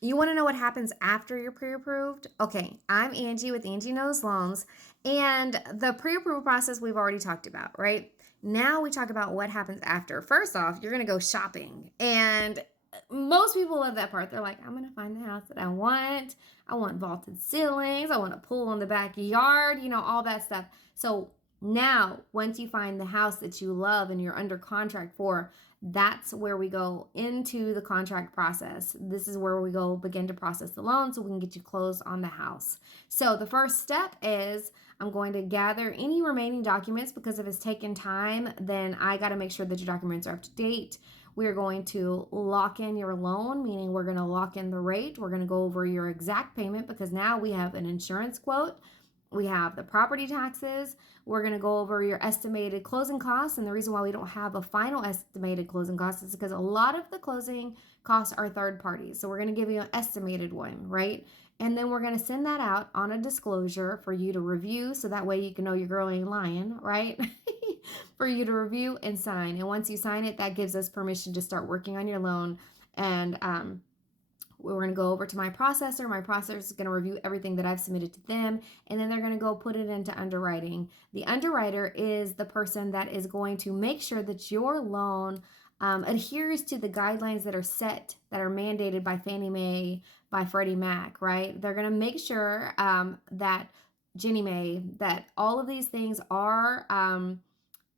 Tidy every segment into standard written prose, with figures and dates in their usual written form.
You want to know what happens after you're pre-approved? Okay, I'm Angie with Angie.Knows.Loans, and the pre-approval process we've already talked about, right? Now we talk about what happens after. First off, you're going to go shopping, and most people love that part. They're like, I'm going to find the house that I want. I want vaulted ceilings. I want a pool in the backyard, all that stuff. So now, once you find the house that you love and you're under contract for, that's where we go into the contract process. This is where we go begin to process the loan so we can get you closed on the house. So the first step is I'm going to gather any remaining documents, because if it's taken time, then I got to make sure that your documents are up to date. We're going to lock in your loan, meaning we're going to lock in the rate. We're going to go over your exact payment, because now we have an insurance quote. We have the property taxes. We're going to go over your estimated closing costs. And the reason why we don't have a final estimated closing cost is because a lot of the closing costs are third parties. So we're going to give you an estimated one, right? And then we're going to send that out on a disclosure for you to review. So that way you can know your girl ain't lying, right? For you to review and sign. And once you sign it, that gives us permission to start working on your loan. And we're going to go over to my processor. My processor is going to review everything that I've submitted to them, and then they're going to go put it into underwriting. The underwriter is the person that is going to make sure that your loan adheres to the guidelines that are set, that are mandated by Fannie Mae, by Freddie Mac, right? They're going to make sure that Ginnie Mae, that all of these things are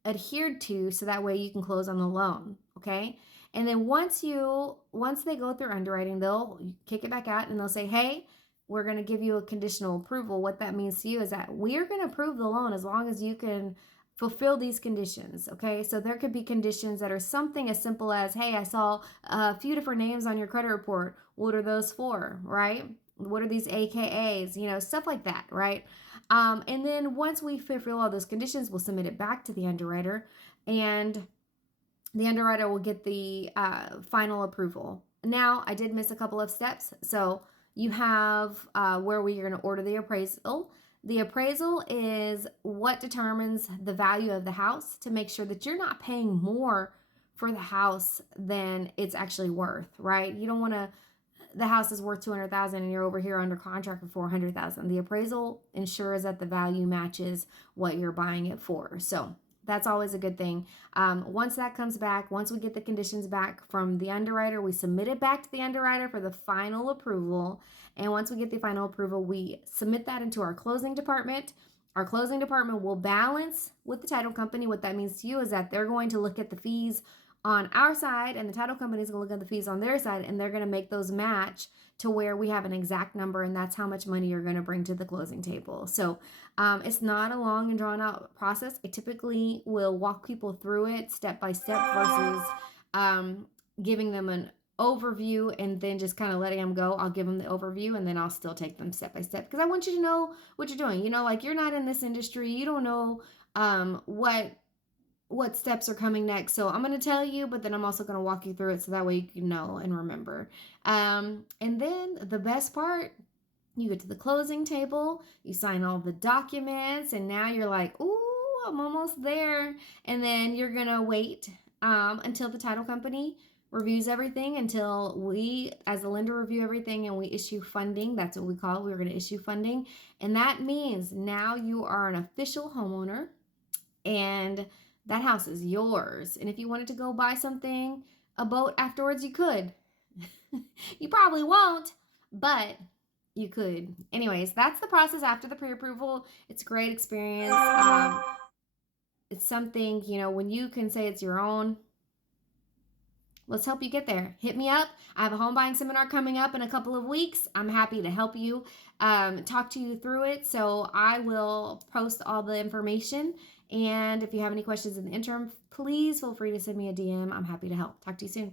adhered to, so that way you can close on the loan, okay? And then once they go through underwriting, they'll kick it back out and they'll say, hey, we're going to give you a conditional approval. What that means to you is that we're going to approve the loan as long as you can fulfill these conditions, okay? So there could be conditions that are something as simple as, hey, I saw a few different names on your credit report. What are those for, right? What are these AKAs? Stuff like that, right? And then once we fulfill all those conditions, we'll submit it back to the underwriter, and the underwriter will get the final approval. Now, I did miss a couple of steps. So you have where we're going to order the appraisal. The appraisal is what determines the value of the house, to make sure that you're not paying more for the house than it's actually worth, right? You don't want to, the house is worth 200,000 and you're over here under contract for 400,000. The appraisal ensures that the value matches what you're buying it for. So that's always a good thing. Once that comes back, once we get the conditions back from the underwriter, we submit it back to the underwriter for the final approval. And once we get the final approval, we submit that into our closing department. Our closing department will balance with the title company. What that means to you is that they're going to look at the fees on our side, and the title company is going to look at the fees on their side, and they're going to make those match to where we have an exact number, and that's how much money you're going to bring to the closing table. So it's not a long and drawn out process. I typically will walk people through it step by step versus giving them an overview and then just kind of letting them go. I'll give them the overview and then I'll still take them step by step, because I want you to know what you're doing. Like, you're not in this industry, you don't know what steps are coming next. So I'm going to tell you, but then I'm also going to walk you through it so that way you can know and remember. And then the best part, you get to the closing table, you sign all the documents, and now you're like, ooh, I'm almost there. And then you're going to wait until the title company reviews everything, until we as the lender review everything and we issue funding. That's what we call it. We're going to issue funding. And that means now you are an official homeowner, and that house is yours. And if you wanted to go buy something, a boat afterwards, you could. You probably won't, but you could. Anyways, that's the process after the pre-approval. It's a great experience. It's something, when you can say it's your own, let's help you get there. Hit me up. I have a home buying seminar coming up in a couple of weeks. I'm happy to help you, talk to you through it. So I will post all the information. And if you have any questions in the interim, please feel free to send me a DM. I'm happy to help. Talk to you soon.